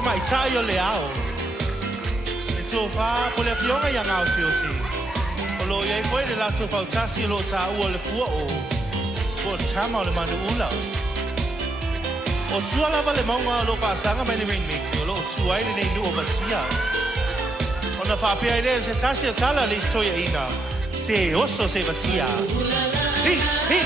sa mai tayo leao. Ito fa po le fionga yang au tioti. Olo ye foi le lato fa tasi lo ta u le fu o. Po tama le manu ula. O tua lava le maunga lo pa sanga mai le rainmaker. Lo tua ai le nu o vatia. Ona fa pia ile se tasi tala le storia ina. Se osso se vatia. Hi, hi.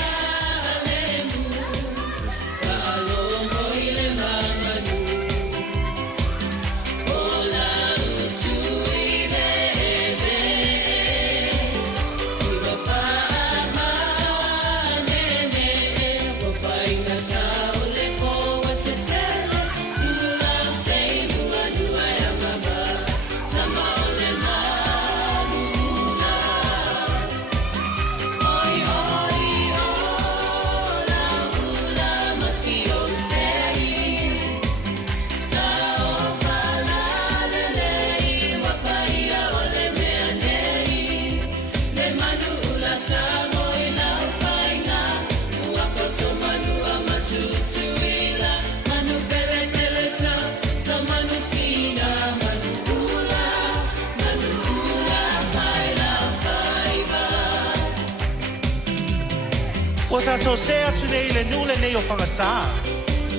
Wata so sea tune le nule ne o whangasa.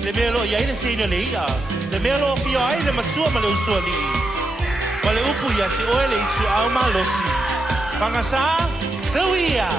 Le melo iai le teina le ia. Le melo fio ai le matua ma le usua li. Ma le upu ia te oe le itu au ma losi. Whangasa, sauia.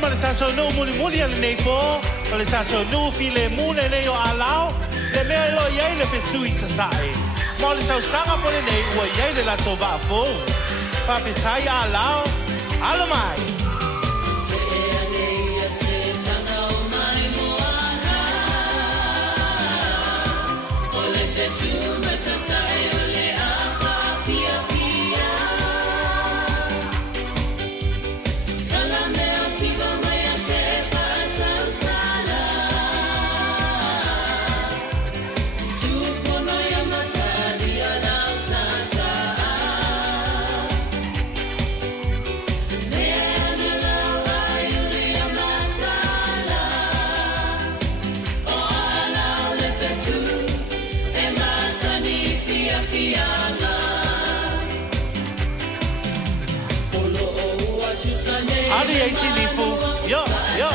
Ma le taso no muli muli ale nei po, ma le taso no file mune nei o alao, le mea lo iei le petui sa sae. Ma le tau sanga po le nei ua iei le lato va fo. Pa petai alao, alo mai. Ali ai Tinifu, yo, yo.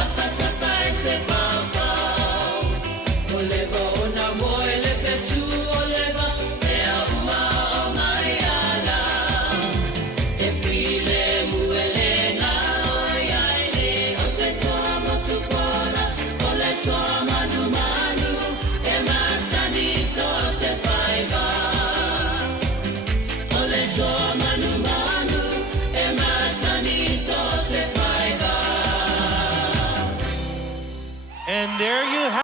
And there you have